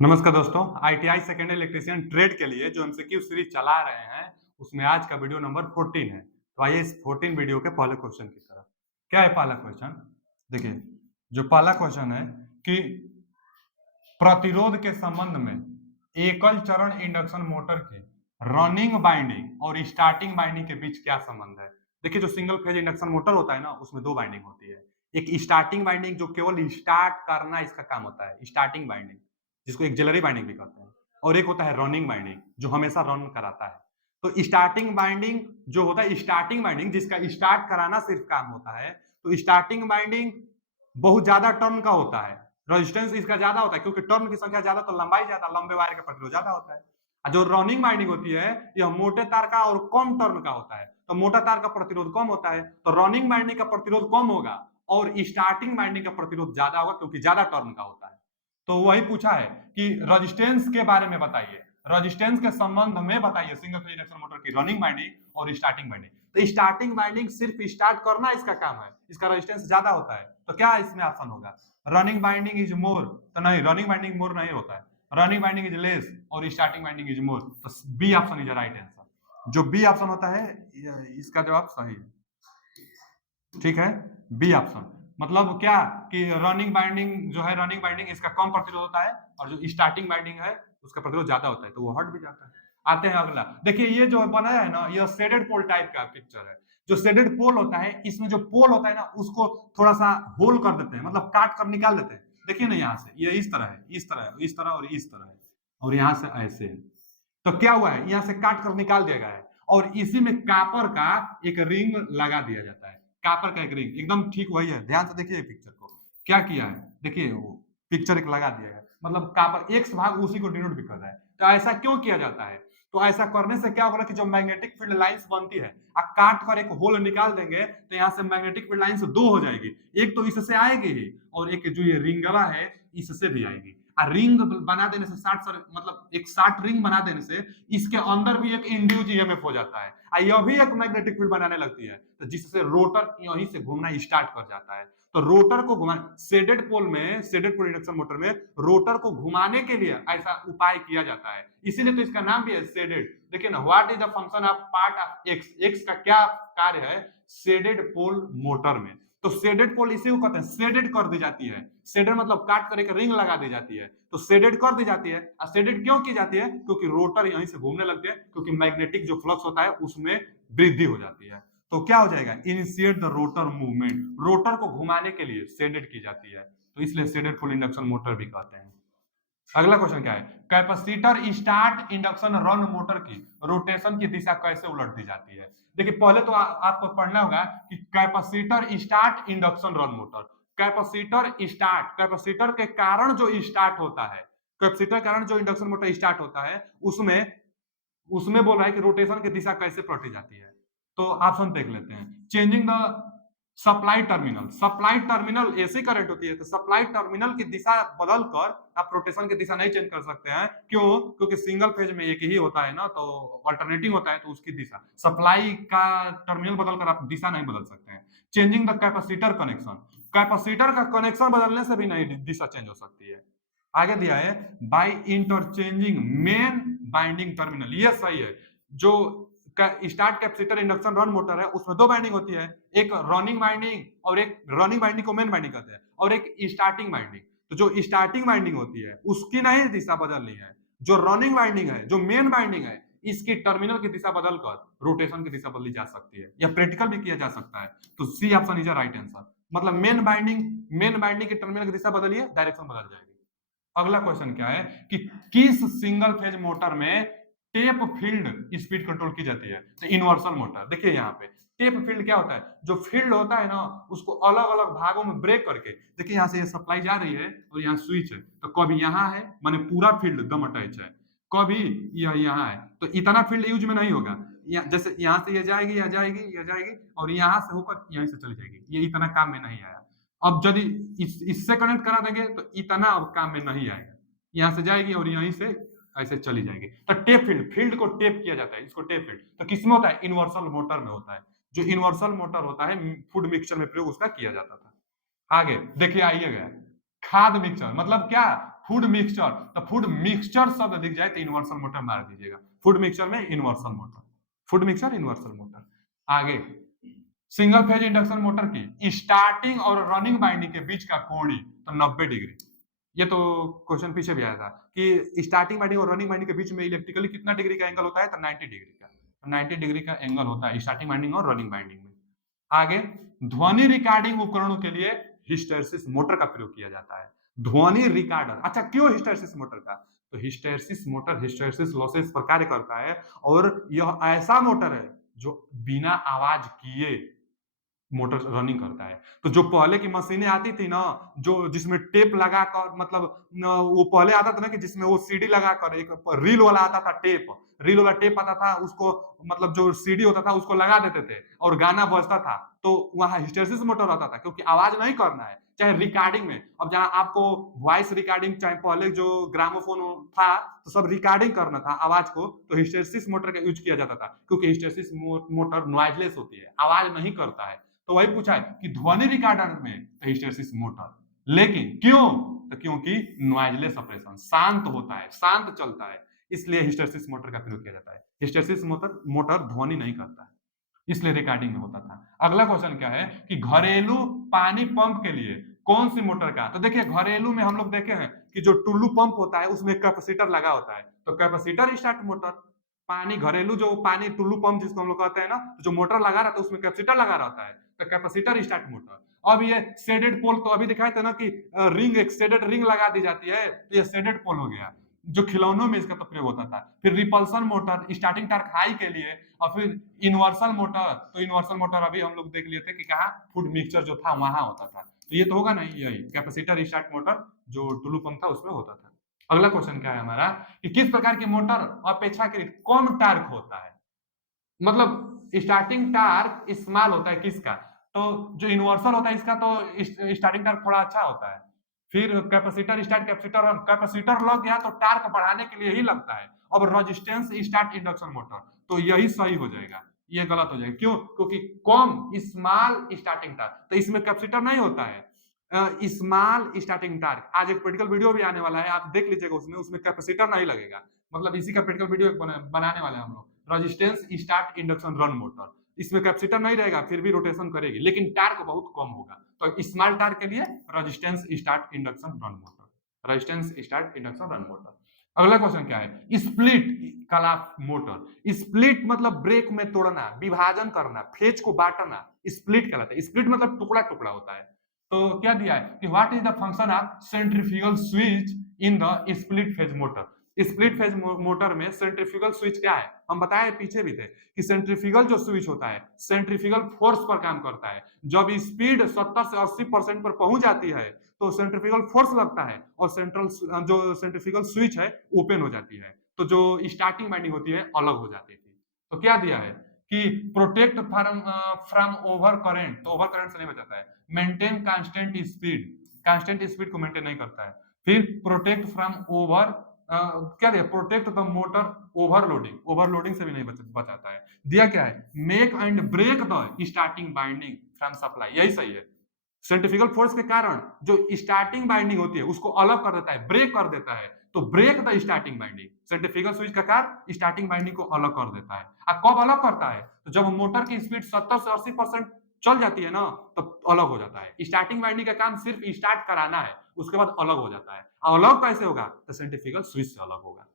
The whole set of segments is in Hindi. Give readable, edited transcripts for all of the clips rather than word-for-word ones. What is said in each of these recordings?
नमस्कार दोस्तों, आईटीआई सेकेंड इलेक्ट्रीशियन ट्रेड के लिए जो एमसीक्यू सीरीज चला रहे हैं, उसमें आज का वीडियो नंबर 14 है। तो आइए इस 14 वीडियो के पहले क्वेश्चन की तरफ। क्या है पहला क्वेश्चन? देखिए, जो पहला क्वेश्चन है कि प्रतिरोध के संबंध में एकल चरण इंडक्शन मोटर के रनिंग वाइंडिंग और स्टार्टिंग वाइंडिंग के बीच क्या संबंध है? देखिए, जो सिंगल फेज इंडक्शन मोटर होता है ना, उसमें दो वाइंडिंग होती है। एक स्टार्टिंग वाइंडिंग जो केवल स्टार्ट करना इसका काम होता है, स्टार्टिंग वाइंडिंग, जिसको एक्सिलरी वाइंडिंग भी कहते हैं। और एक होता है रनिंग वाइंडिंग, जो हमेशा रन कराता है। तो स्टार्टिंग वाइंडिंग जो होता है, स्टार्टिंग वाइंडिंग जिसका स्टार्ट कराना सिर्फ काम होता है, तो स्टार्टिंग वाइंडिंग बहुत ज्यादा टर्न का होता है। रेजिस्टेंस इसका ज्यादा होता है, क्योंकि टर्न की संख्या ज्यादा तो लंबाई ज्यादा, लंबे वायर का प्रतिरोध ज्यादा होता है। जो रनिंग वाइंडिंग होती है, यह मोटे तार का और कम टर्न का होता है, तो मोटा तार का प्रतिरोध कम होता है, तो रनिंग वाइंडिंग का प्रतिरोध कम होगा और स्टार्टिंग वाइंडिंग का प्रतिरोध ज्यादा होगा, क्योंकि ज्यादा टर्न का होता है। तो वही पूछा है कि रेजिस्टेंस के बारे में बताइए, रेजिस्टेंस के संबंध में बताइए सिंगल फेज इंडक्शन मोटर की रनिंग वाइंडिंग और स्टार्टिंग वाइंडिंग। तो स्टार्टिंग वाइंडिंग सिर्फ स्टार्ट करना इसका काम है, इसका रेजिस्टेंस ज्यादा होता है। तो क्या इसमें ऑप्शन होगा? रनिंग वाइंडिंग इज मोर, तो नहीं, रनिंग वाइंडिंग मोर नहीं होता है। रनिंग वाइंडिंग इज लेस और स्टार्टिंग वाइंडिंग इज मोर। तो B option is right answer. जो बी ऑप्शन होता है, इसका जवाब सही है। ठीक है, बी ऑप्शन। मतलब क्या कि रनिंग बाइंडिंग जो है, रनिंग बाइंडिंग इसका कम प्रतिरोध होता है और जो स्टार्टिंग बाइंडिंग है उसका प्रतिरोध ज्यादा होता है, तो वो हट भी जाता है। आते हैं अगला। देखिए, ये जो बनाया है ना, ये शेडेड पोल टाइप का पिक्चर है। जो शेडेड पोल होता है, इसमें जो पोल होता है ना, उसको थोड़ा सा होल कर देते हैं, मतलब काट कर निकाल देते हैं। देखिए ना, यहाँ से ये इस तरह है, इस तरह है, इस तरह और इस तरह है, और यहाँ से ऐसे है। तो क्या हुआ है, यहाँ से काट कर निकाल दिया गया है और इसी में कापर का एक रिंग लगा दिया जाता है। कापर का एक रिंग एकदम ठीक वही है। ध्यान से देखिए पिक्चर को, क्या किया है। देखिए, वो पिक्चर एक लगा दिया है, मतलब कापर एक्स भाग उसी को डिनोट भी कर रहा है। तो ऐसा क्यों किया जाता है? तो ऐसा करने से क्या होगा कि जो मैग्नेटिक फील्ड लाइंस बनती है, काट कर एक होल निकाल देंगे तो यहाँ से मैग्नेटिक फील्ड लाइंस दो हो जाएगी। एक तो इससे आएगी ही, और एक जो ये रिंगला है इससे भी आएगी। रिंग बना देने से 60 मतलब एक 60 रिंग बना देने से इसके अंदर भी एक इंड्यूज ईएमएफ हो जाता है। यह भी एक मैग्नेटिक फील्ड बनाने लगती है, तो जिससे रोटर यहीं से घूमना स्टार्ट कर जाता है। तो रोटर को घुमा, शेडेड पोल में, शेडेड पोल इंडक्शन मोटर में रोटर को घुमाने के लिए ऐसा उपाय किया जाता है, इसीलिए तो इसका नाम भी है शेडेड। देखिए ना, what is the function of part of x, x का क्या कार्य है शेडेड पोल मोटर में। तो शेडेड पोल इसी को कहते हैं, शेडेड कर दी जाती है। शेडेड मतलब काट कर एक रिंग लगा दी जाती है, तो शेडेड कर दी जाती है। और शेडेड क्यों की जाती है? क्योंकि रोटर यहीं से घूमने लगते हैं, क्योंकि मैग्नेटिक जो फ्लक्स होता है उसमें वृद्धि हो जाती है। तो क्या हो जाएगा, initiate the rotor movement, rotor को घुमाने के लिए शेडेड की जाती है, तो इसलिए शेडेड पोल इंडक्शन मोटर भी कहते हैं। अगला क्वेश्चन क्या है? Capacitor start induction run motor की रोटेशन की दिशा कैसे उलट दी जाती है? देखिए, पहले तो आपको पढ़ना होगा कि capacitor start induction run motor, capacitor start, capacitor के कारण जो स्टार्ट होता है, कैपेसिटर के कारण जो इंडक्शन मोटर स्टार्ट होता है, उसमें उसमें बोल रहा है कि रोटेशन की दिशा कैसे पलटी जाती है। तो ऑप्शन देख लेते हैं। Changing the supply terminal, supply terminal AC current होती है, तो सप्लाई टर्मिनल की दिशा बदल कर आप रोटेशन की दिशा नहीं चेंज कर सकते हैं। क्यों? क्योंकि सिंगल फेज में एक ही होता है ना, तो अल्टरनेटिंग होता है, तो उसकी दिशा, सप्लाई का टर्मिनल बदलकर आप दिशा नहीं बदल सकते हैं। Changing the capacitor connection, capacitor का कनेक्शन बदलने से भी नहीं दिशा चेंज हो सकती है। आगे दिया है by interchanging main binding terminal, ये सही है। जो start capacitor induction run motor है, उसमें दो बाइंडिंग होती है, एक रनिंग बाइंडिंग, और एक रनिंग बाइंडिंग को मेन बाइंडिंग कहते हैं, और एक स्टार्टिंग बाइंडिंग। तो जो स्टार्टिंग बाइंडिंग होती है उसकी नहीं दिशा बदलनी है, जो रनिंग बाइंडिंग है, जो मेन बाइंडिंग है, इसकी टर्मिनल की दिशा बदलकर रोटेशन की दिशा बदली जा सकती है, या प्रैक्टिकल भी किया जा सकता है। तो C option is right answer. मतलब मेन बाइंडिंग की टर्मिनल की दिशा बदलिए, डायरेक्शन बदल जाएगी। अगला क्वेश्चन क्या है कि किस सिंगल फेज मोटर में टेप फील्ड स्पीड कंट्रोल की जाती है? तो यूनिवर्सल मोटर। देखिए यहाँ पे टेप फील्ड क्या होता है, जो फील्ड होता है ना, उसको अलग अलग भागों में ब्रेक करके, देखिए यहाँ से ये सप्लाई जा रही है और यहाँ स्विच है, तो कभी यहाँ है, माने पूरा फील्ड दम अटैच है, कभी यह यहाँ है, तो इतना फील्ड यूज में नहीं होगा। जैसे यहाँ से ये जाएगी, यह जाएगी, यह जाएगी, और यहाँ से होकर यहीं से चली जाएगी, ये इतना काम में नहीं आया। अब यदि इससे कनेक्ट करा देंगे तो इतना अब काम में नहीं आएगा, यहाँ से जाएगी और यहीं से ऐसे चली जाएगी। तो टेप फील्ड, फील्ड को टेप किया जाता है, इसको टेप फील्ड तो किसमें होता है? यूनिवर्सल मोटर में होता है। जो यूनिवर्सल मोटर होता है, फूड मिक्सचर में प्रयोग उसका किया जाता था। आगे देखिए, आइएगा, खाद मिक्सचर मतलब क्या? फूड मिक्सचर, तो फूड मिक्सचर शब्द दिख जाए तो इन्वर्सल मोटर मार दीजिएगा। फूड मिक्सचर में universal motor, food mixture universal motor. आगे सिंगल फेज इंडक्शन मोटर की स्टार्टिंग और रनिंग वाइंडिंग के बीच का कोण तो 90 डिग्री। ये तो क्वेश्चन पीछे भी आया था कि स्टार्टिंग वाइंडिंग और रनिंग वाइंडिंग के बीच में इलेक्ट्रिकली कितना डिग्री का एंगल होता है, तो 90 डिग्री का। 90 डिग्री का एंगल होता है स्टार्टिंग वाइंडिंग और रनिंग वाइंडिंग में। आगे ध्वनि रिकॉर्डिंग उपकरणों के लिए हिस्टैरिसीस मोटर का प्रयोग किया जाता है। ध्वनि रिकॉर्डर, अच्छा क्यों हिस्टैरिसीस मोटर का? तो हिस्टैरिसीस मोटर हिस्टैरिसीस लॉसेस पर कार्य करता है और यह ऐसा मोटर है जो बिना आवाज किए मोटर रनिंग करता है। तो जो पहले की मशीनें आती थी ना, जो जिसमें टेप लगाकर, मतलब वो पहले आता था ना कि जिसमें वो सीडी लगाकर, एक रील वाला आता था टेप, रील वाला टेप आता था, उसको मतलब जो सीडी होता था उसको लगा देते थे और गाना बजता था। तो वहां हिस्टैरिसीस मोटर आता था क्योंकि आवाज नहीं करना है, चाहे रिकॉर्डिंग में। अब जहां आपको वॉइस रिकॉर्डिंग, चाहे पहले जो ग्रामोफोन था तो सब रिकॉर्डिंग करना था आवाज को, तो हिस्टैरिसीस मोटर का यूज किया जाता था क्योंकि हिस्टैरिसीस मोटर नॉइजलेस होती है, आवाज नहीं करता है। तो वही पूछा है कि ध्वनि रिकॉर्डर में हिस्टैरिसीस मोटर, लेकिन क्यों? तो क्योंकि नॉइजलेस ऑपरेशन, शांत होता है, शांत चलता है, इसलिए हिस्टैरिसीस मोटर का प्रयोग किया जाता है। हिस्टैरिसीस मोटर ध्वनि नहीं करता है, इसलिए रिकॉर्डिंग में होता था। अगला क्वेश्चन क्या है कि घरेलू पानी पंप के लिए कौन सी मोटर का? तो देखिए घरेलू में हम लोग देखे हैं कि जो टुल्लू पंप होता है उसमें कैपेसिटर लगा होता है, तो कैपेसिटर स्टार्ट मोटर। पानी घरेलू जो पानी टुल्लू पंप जिसको हम लोग कहते हैं ना, जो मोटर लगा रहता है उसमें कैपेसिटर लगा रहता है, तो कैपेसिटर स्टार्ट मोटर। अब ये शेडेड पोल तो अभी दिखाए थे ना कि रिंग, एक शेडेड रिंग लगा दी जाती है, तो ये शेडेड पोल हो गया, जो खिलौनों में इसका तो प्रयोग होता था। फिर repulsion motor starting torque high के लिए, और फिर इन्वर्सल मोटर, तो इन्वर्सल मोटर अभी हम लोग देख लिए थे कि कहा फूड मिक्सचर जो था वहां होता था, तो ये तो होगा नहीं, यही कैपेसिटर स्टार्ट मोटर जो टुल्लू पंप था उसमें होता था। अगला क्वेश्चन क्या है हमारा कि किस प्रकार की मोटर अपेक्षाकृत कम टार्क होता है? मतलब स्टार्टिंग टार्क स्मॉल होता है किसका? तो जो इन्वर्सल होता है इसका तो स्टार्टिंग टार्क थोड़ा अच्छा होता है। फिर कैपेसिटर स्टार्ट, कैपेसिटर लग गया तो टार्क बढ़ाने के लिए ही लगता है। अब रेजिस्टेंस स्टार्ट इंडक्शन मोटर, तो यही सही हो जाएगा, ये गलत हो जाएगा। क्यों? क्योंकि कम स्मॉल स्टार्टिंग टार्क, तो इसमें कैपेसिटर नहीं होता है। स्मॉल स्टार्टिंग टार्क, आज एक प्रैक्टिकल वीडियो भी आने वाला है, आप देख लीजिएगा, उसमें उसमें कैपेसिटर नहीं लगेगा। मतलब इसी का प्रैक्टिकल वीडियो बनाने वाले हैं हम लोग, resistance start induction run motor. इसमें कैपेसिटर नहीं रहेगा, फिर भी रोटेशन करेगी, लेकिन टार्क बहुत कम होगा। तो स्मॉल टार्क के लिए resistance start induction run motor, resistance start induction run motor. अगला क्वेश्चन क्या है? स्प्लिट कलाफ मोटर। स्प्लिट मतलब ब्रेक में तोड़ना, विभाजन करना, फेज को बांटना, स्प्लिट कहलाता है। स्प्लिट मतलब टुकड़ा टुकड़ा होता है। तो क्या दिया है कि what is the function of centrifugal switch in the split phase motor? Split phase motor में सेंट्रीफ्यूगल स्विच क्या है? हम बताए पीछे भी थे कि सेंट्रीफ्यूगल जो स्विच होता है सेंट्रीफ्यूगल फोर्स पर काम करता है। जब स्पीड 70 से 80% पर पहुंच जाती है तो सेंट्रीफ्यूगल फोर्स लगता है और सेंट्रल जो सेंट्रीफ्यूगल स्विच है ओपन हो जाती है, तो जो स्टार्टिंग वाइंडिंग होती है अलग हो जाती थी। तो क्या दिया है कि प्रोटेक्ट फ्रॉम ओवर करंट, तो ओवर करंट से नहीं बचाता है। Maintain constant speed, constant speed को मेंटेन नहीं करता है। फिर प्रोटेक्ट फ्रॉम ओवर, क्या दिया? Protect the motor overloading, overloading से भी नहीं बचाता है। दिया क्या है? Make and break the starting binding from supply, यही सही है। सेंट्रीफ्यूगल फोर्स के कारण जो स्टार्टिंग बाइंडिंग होती है उसको अलग कर देता है, ब्रेक कर देता है। तो break the starting binding, centrifugal switch का कार्य स्टार्टिंग बाइंडिंग को अलग कर देता है। अब कब अलग करता है? तो जब मोटर की स्पीड 70 से 80% चल जाती है ना, तब अलग हो जाता है। स्टार्टिंग बाइंडिंग का काम सिर्फ स्टार्ट कराना है, उसके बाद अलग हो जाता है। अलग कैसे होगा? तो सेंट्रीफ्यूगल स्विच से अलग होगा।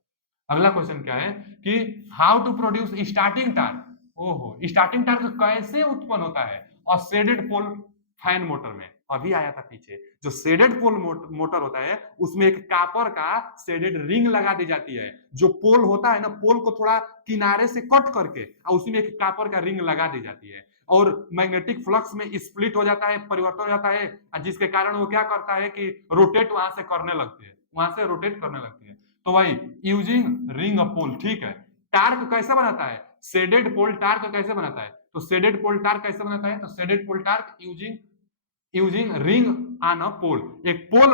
अगला क्वेश्चन क्या है कि how to produce starting torque? ओहो, स्टार्टिंग टार्क कैसे उत्पन्न होता है? और शेडेड पोल फैन मोटर में अभी आया था पीछे, जो शेडेड पोल मोटर होता है उसमें एक कापर का शेडेड रिंग लगा दी जाती है। जो पोल होता है ना, पोल को थोड़ा किनारे से कट करके और उसी में एक कापर का रिंग लगा दी जाती है और मैग्नेटिक फ्लक्स में स्प्लिट हो जाता है, परिवर्तन हो जाता है, जिसके कारण वो क्या करता है कि रोटेट वहां से करने लगती है, वहां से रोटेट करने लगती है। तो भाई यूजिंग रिंग ऑफ पोल, ठीक है। टार्क कैसे बनाता है? शेडेड पोल टार्क कैसे बनाता है? तो शेडेड पोल टार्क कैसे बनाता है? तो shaded pole torque using ring on a pole, एक पोल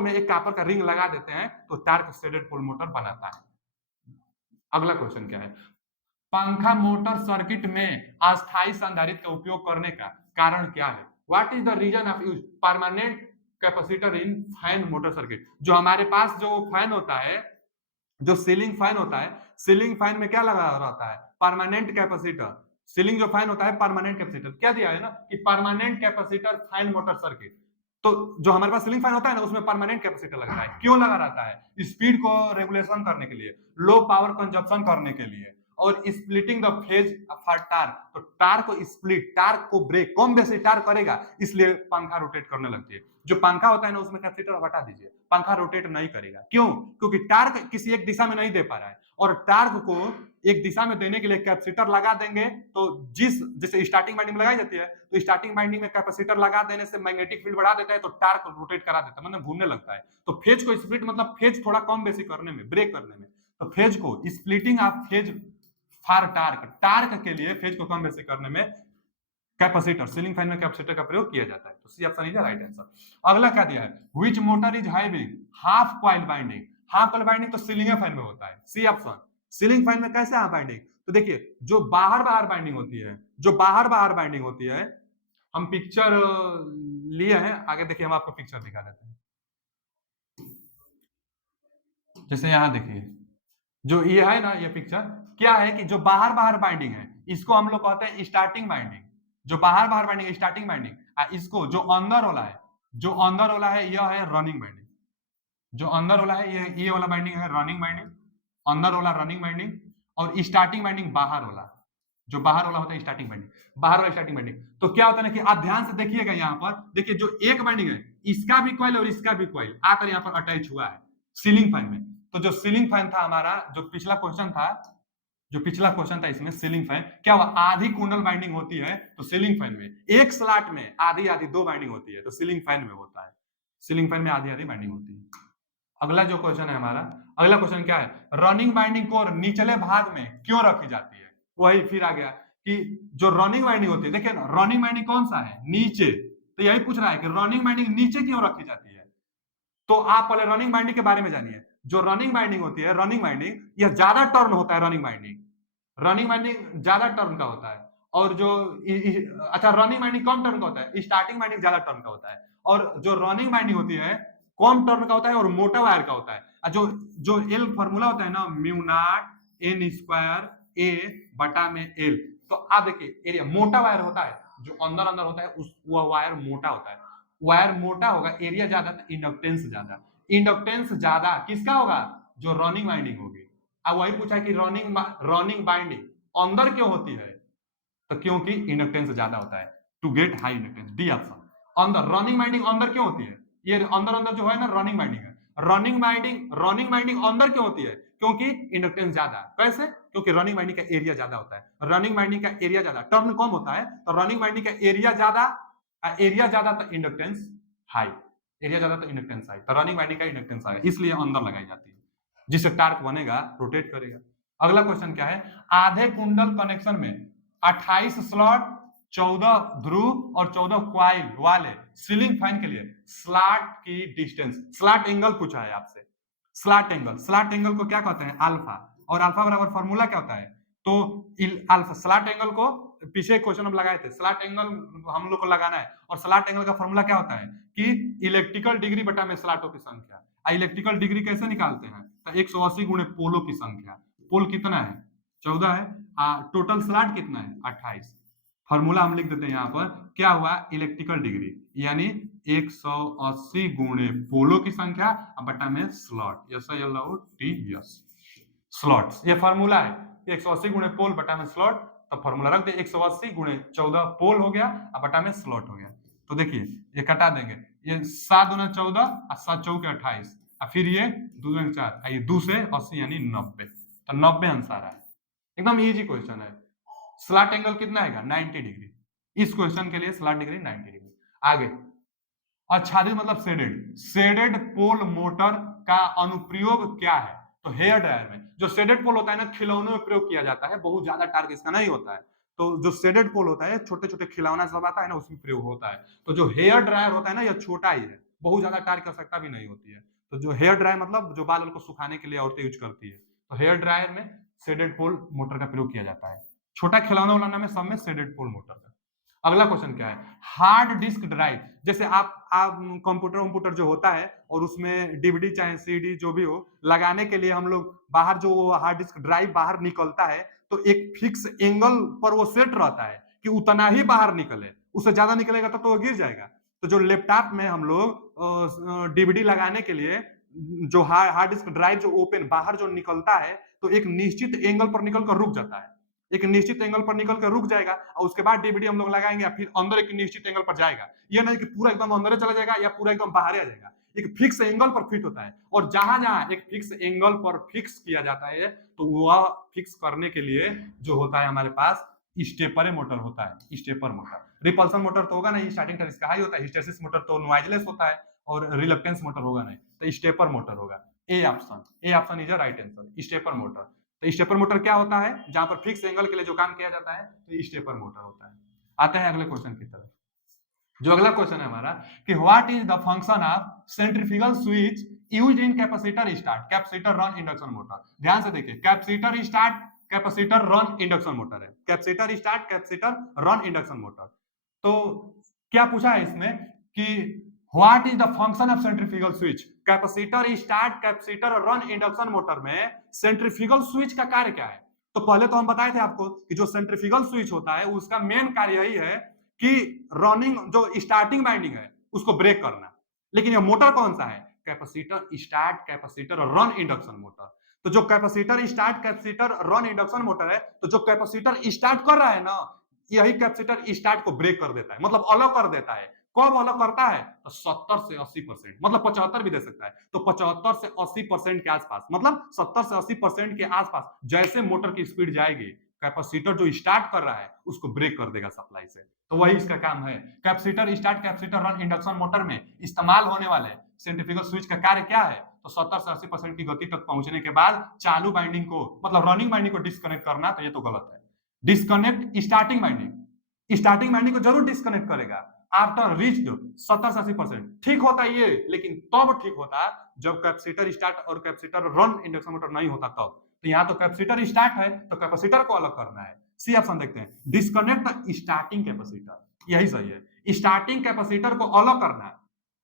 में एक कापर का रिंग लगा देते हैं तो टार्क शेडेड पोल मोटर बनाता है। अगला क्वेश्चन क्या है? पंखा मोटर सर्किट में अस्थायी संधारित्र का उपयोग करने का कारण क्या है? What is the reason of use permanent capacitor in fan motor circuit. जो हमारे पास जो फैन होता है, जो सीलिंग फैन होता है, सीलिंग फैन में क्या लगा रहता है? Permanent capacitor. सीलिंग जो फैन होता है परमानेंट कैपेसिटर, क्या दिया है ना कि permanent capacitor fan motor circuit. तो जो हमारे पास सीलिंग फैन होता है ना, उसमें परमानेंट कैपेसिटर लगा है। क्यों लगा रहता है? स्पीड को रेगुलेशन करने के लिए, लो पावर कंजप्शन करने के लिए, और splitting the phase for torque. तो टार्क को स्प्लिट, टार्क को ब्रेक, कम बेसी टार्क करेगा, इसलिए पंखा रोटेट करने लगती है। जो पंखा होता है ना, उसमें कैपेसिटर हटा दीजिए, पंखा रोटेट नहीं करेगा। क्यों? क्योंकि टार्क किसी एक दिशा में नहीं दे पा रहा है, और टार्क को एक दिशा में देने के लिए कैपेसिटर लगा देंगे। तो जैसे स्टार्टिंग वाइंडिंग में लगाई जाती है, तो स्टार्टिंग वाइंडिंग में कैपेसिटर लगा देने से मैग्नेटिक फील्ड बढ़ा देता है, तो टार्क रोटेट करा देता है, मतलब घूमने लगता है। तो फेज को स्प्लिट मतलब फेज थोड़ा कम बेसी करने में, ब्रेक करने में। तो फेज को splitting of phase for torque, torque के लिए फेज को कम बेसी करने में कैपेसिटर, सीलिंग फैन में कैपेसिटर का प्रयोग किया जाता है। तो C option is the right answer. अगला क्या दिया है? Which motor is having half coil binding. Half coil binding तो सीलिंग फैन में होता है। C option. सीलिंग फैन में कैसे हाफ बाइंडिंग? तो देखिए, जो बाहर बाहर बाइंडिंग होती है, जो बाहर बाहर बाइंडिंग होती है, हम पिक्चर लिए हैं, आगे देखिए, हम आपको पिक्चर दिखा देते हैं। जैसे यहां देखिए, जो ये है ना, ये पिक्चर क्या है कि जो बाहर बाहर बाइंडिंग है, इसको हम लोग कहते हैं स्टार्टिंग बाइंडिंग। जो बाहर बाहर बाइंडिंग स्टार्टिंग बाइंडिंग, इसको जो अंदर वाला है, जो अंदर वाला है, यह है रनिंग बाइंडिंग। जो अंदर वाला है, ये वाला बाइंडिंग है रनिंग बाइंडिंग, अंदर वाला रनिंग बाइंडिंग, और स्टार्टिंग बाइंडिंग बाहर वाला। जो बाहर वाला होता है स्टार्टिंग बाइंडिंग, बाहर वाला स्टार्टिंग बाइंडिंग। तो क्या होता है ना कि आप ध्यान से देखिएगा, यहाँ पर देखिए, जो एक बाइंडिंग है, इसका भी कॉइल और इसका भी कॉइल आकर यहाँ पर अटैच हुआ है सीलिंग फैन में। तो जो सीलिंग फैन था हमारा, जो पिछला क्वेश्चन था, जो पिछला क्वेश्चन था, इसमें सीलिंग फैन क्या हुआ? आधी कुंडल बाइंडिंग होती है, तो सीलिंग फैन में एक स्लॉट में आधी आधी दो बाइंडिंग होती है, तो सीलिंग फैन में होता है। सीलिंग फैन में आधी आधी बाइंडिंग होती है। अगला जो क्वेश्चन है हमारा, अगला क्वेश्चन क्या है? रनिंग बाइंडिंग कोर निचले भाग में क्यों रखी जाती है? वही फिर आ गया कि जो रनिंग बाइंडिंग होती है, देखिए ना, रनिंग बाइंडिंग कौन सा है? नीचे। तो यही पूछ रहा है कि रनिंग बाइंडिंग नीचे क्यों रखी जाती है। तो आप पहले रनिंग बाइंडिंग के बारे में जानिए। जो रनिंग बाइंडिंग होती है, रनिंग बाइंडिंग, यह ज्यादा टर्न होता है। रनिंग बाइंडिंग, रनिंग बाइंडिंग ज्यादा टर्न का होता है। और जो अच्छा, रनिंग बाइंडिंग कम टर्न का होता है, स्टार्टिंग बाइंडिंग ज्यादा टर्न का होता है। और जो रनिंग बाइंडिंग होती है, कम टर्न का होता है और मोटा वायर का होता है। जो जो एल फॉर्मूला होता है ना, म्यू नॉट एन स्क्वायर ए बटा में एल। तो आप देखिए, एरिया मोटा वायर होता है, जो अंदर अंदर होता है, उस वह वायर मोटा होता है। वायर मोटा होगा, एरिया ज्यादा, तो इंडक्टेंस ज्यादा। इंडक्टेंस ज्यादा किसका होगा? जो रनिंग बाइंडिंग होगी। अब वही पूछा कि रनिंग बाइंडिंग अंदर क्यों होती है? तो क्योंकि इंडक्टेंस ज्यादा होता है, to get high inductance. D option. अंदर रनिंग बाइंडिंग अंदर क्यों होती है? ये अंदर अंदर जो है ना, रनिंग बाइंडिंग है। रनिंग बाइंडिंग अंदर क्यों होती है? क्योंकि इंडक्टेंस ज्यादा। कैसे? क्योंकि रनिंग बाइंडिंग का एरिया ज्यादा होता है। रनिंग बाइंडिंग का एरिया ज्यादा, टर्न कम होता है, तो रनिंग बाइंडिंग का एरिया ज्यादा। एरिया ज्यादा तो इंडक्टेंस हाई, एरिया ज्यादा तो इंडक्टेंस हाई, तो रनिंग बाइंडिंग का इंडक्टेंस हाई, इसलिए अंदर लगाई जाती है, जिससे टार्क बनेगा, रोटेट करेगा। अगला क्वेश्चन क्या है? आधे कुंडल कनेक्शन में 28 स्लॉट, 14 ध्रुव और 14 क्वाइल वाले सीलिंग फैन के लिए स्लॉट की डिस्टेंस, स्लॉट एंगल पूछा है आपसे। स्लॉट एंगल, स्लॉट एंगल को क्या कहते हैं? अल्फा। और अल्फा बराबर फॉर्मूला क्या होता है? तो अल्फा, स्लॉट एंगल को पीछे क्वेश्चन हम लगाए थे, स्लॉट एंगल हम लोग को लगाना है, और स्लॉट एंगल का फॉर्मूला क्या होता है कि इलेक्ट्रिकल डिग्री बटा में स्लॉटों की संख्या। इलेक्ट्रिकल डिग्री कैसे निकालते हैं? तो 180 गुणे पोलो की संख्या। पोल कितना है? 14 है। टोटल स्लॉट कितना है? 28। फॉर्मूला हम लिख देते हैं यहाँ पर, क्या हुआ? इलेक्ट्रिकल डिग्री, यानी 180 गुणे पोलो की संख्या बटा में स्लॉट, SILOT स्लॉट्स, ये फॉर्मूला है। 180 गुणे पोल बटा में स्लॉट, तो फॉर्मूला रख दे, 180 गुणे 14 पोल हो गया, अब बटा में स्लॉट हो गया। तो देखिए, ये कटा देंगे, ये 7 दूना 14 और 7 चौके 28, और फिर ये 2 दूना 4, ये 2 से 80 यानी 90। तो 90 आंसर है। एकदम इजी क्वेश्चन है। स्लॉट एंगल कितना है? 90 डिग्री। इस क्वेश्चन के लिए स्लॉट डिग्री 90 डिग्री। आगे, आच्छादित मतलब शेडेड, शेडेड पोल मोटर का अनुप्रयोग क्या है? तो हेयर ड्रायर में जो शेडेड पोल होता है ना, खिलौनों में प्रयोग किया जाता है, बहुत ज्यादा टार्क इसका नहीं होता है। तो जो शेडेड पोल होता है, छोटे छोटे खिलौना सब आता है ना, उसमें प्रयोग होता है। तो जो हेयर ड्रायर होता है ना, यह छोटा ही है, बहुत ज्यादा टार्क की आवश्यकता भी नहीं होती है। तो जो हेयर ड्रायर मतलब जो बाल को सुखाने के लिए औरतें यूज करती है, तो हेयर ड्रायर में शेडेड पोल मोटर का प्रयोग किया जाता है। छोटा खिलौना उलाना में सब में शेडेड पोल मोटर का। अगला क्वेश्चन क्या है, हार्ड डिस्क ड्राइव, जैसे आप कंप्यूटर जो होता है और उसमें डीवीडी चाहे सीडी जो भी हो लगाने के लिए हम लोग बाहर जो हार्ड डिस्क ड्राइव बाहर निकलता है तो एक फिक्स एंगल पर वो सेट रहता है कि उतना ही बाहर निकले, उससे ज्यादा निकलेगा तो वो गिर जाएगा। तो जो लैपटॉप में हम लोग डीवीडी लगाने के लिए जो हार्ड डिस्क ड्राइव जो ओपन बाहर जो निकलता है तो एक निश्चित एंगल पर निकल कर रुक जाता है, एक निश्चित एंगल पर निकल कर रुक जाएगा और उसके बाद डीवीडी हम लोग लगाएंगे फिर अंदर एक निश्चित एंगल पर जाएगा। ये नहीं कि पूरा एकदम अंदर चला जाएगा या पूरा एकदम बाहर आ जाएगा, एक फिक्स एंगल पर फिट होता है और जहां जहां एक फिक्स एंगल पर फिक्स किया जाता है तो वह फिक्स करने के लिए जो होता है हमारे पास स्टेपर मोटर होता है, स्टेपर मोटर। रिपल्सन मोटर तो होगा नहीं, स्टार्टिंग टॉर्क इसका हाई होता है, हिस्टेरिसिस मोटर तो नॉइजलेस होता है और रिलक्टेंस मोटर होगा नहीं, तो स्टेपर मोटर होगा। A option is right answer, stepper motor. तो स्टेपर मोटर क्या होता है, जहां पर फिक्स एंगल के लिए जो काम किया जाता है तो स्टेपर मोटर होता है। आते हैं अगले क्वेश्चन की तरफ। जो अगला क्वेश्चन है हमारा कि what is the function of centrifugal switch used in capacitor start capacitor run induction motor. ध्यान से देखिए, capacitor start capacitor run induction motor है, capacitor start capacitor run induction motor. तो क्या पूछा है इसमें कि what is the function of centrifugal switch, capacitor start capacitor run induction motor में सेंट्रीफ्यूगल स्विच का कार्य क्या है। तो पहले तो हम बताए थे आपको कि जो सेंट्रीफ्यूगल स्विच होता है उसका मेन कार्य यही है कि रनिंग जो स्टार्टिंग बाइंडिंग है उसको ब्रेक करना। लेकिन ये मोटर कौन सा है, capacitor start capacitor run induction motor. तो जो capacitor start capacitor run induction motor है तो जो कैपेसिटर स्टार्ट कर रहा है ना यही कैपेसिटर स्टार्ट को ब्रेक कर देता है, मतलब अलग कर देता है। कब अलग करता है तो 70 से 80%, मतलब 75 भी दे सकता है, तो 75 से 80% के आसपास, मतलब 70 से 80% के आसपास जैसे मोटर की स्पीड जाएगी कैपेसिटर जो स्टार्ट कर रहा है उसको ब्रेक कर देगा सप्लाई से। तो वही इसका काम है। Capacitor start capacitor run induction motor में इस्तेमाल होने वाले सेंट्रीफ्यूगल स्विच का कार्य क्या है, तो 70 से 80% की गति तक पहुंचने के बाद चालू बाइंडिंग को, मतलब रनिंग बाइंडिंग को डिस्कनेक्ट करना, तो ये तो गलत है। Disconnect starting binding, starting binding को जरूर डिस्कनेक्ट करेगा आफ्टर रीच्ड 70 से 80%। ठीक होता है ये, लेकिन तब ठीक होता जब कैपेसिटर स्टार्ट और कैपेसिटर रन इंडक्शन मोटर नहीं होता तब। तो यहाँ तो कैपेसिटर स्टार्ट है तो कैपेसिटर को अलग करना है। सी ऑप्शन देखते हैं, डिस्कनेक्ट द स्टार्टिंग कैपेसिटर, यही सही है। स्टार्टिंग कैपेसिटर को अलग करना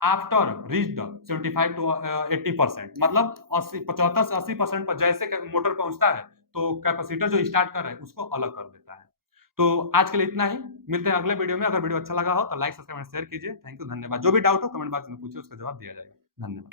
आफ्टर रीच्ड 75 टू 80%, मतलब 75 से 80% पर जैसे मोटर पहुंचता है तो कैपेसिटर जो स्टार्ट कर रहा है उसको अलग कर देता है। तो आज के लिए इतना ही, मिलते हैं अगले वीडियो में। अगर वीडियो अच्छा लगा हो तो लाइक सब्सक्राइब शेयर कीजिए। थैंक यू, धन्यवाद। जो भी डाउट हो कमेंट बॉक्स में पूछिए, उसका जवाब दिया जाएगा। धन्यवाद।